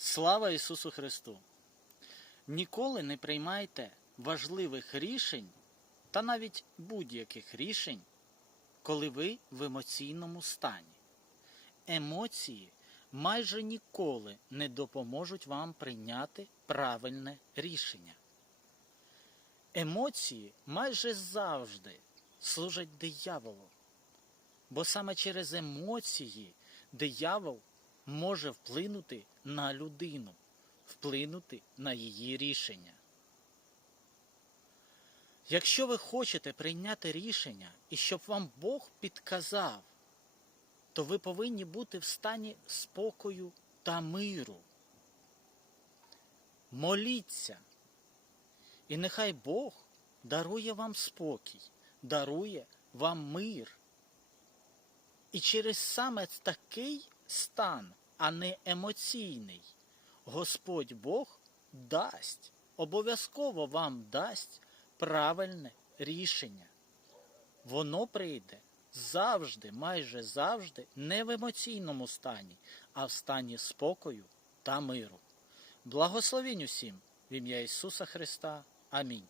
Слава Ісусу Христу! Ніколи не приймайте важливих рішень та навіть будь-яких рішень, коли ви в емоційному стані. Емоції майже ніколи не допоможуть вам прийняти правильне рішення. Емоції майже завжди служать дияволу, бо саме через емоції диявол може вплинути на людину, вплинути на її рішення. Якщо ви хочете прийняти рішення і щоб вам Бог підказав, то ви повинні бути в стані спокою та миру. Моліться, і нехай Бог дарує вам спокій, дарує вам мир. І через саме такий стан, а не емоційний, Господь Бог дасть, обов'язково вам дасть правильне рішення. Воно прийде завжди, майже завжди, не в емоційному стані, а в стані спокою та миру. Благословінь усім в ім'я Ісуса Христа. Амінь.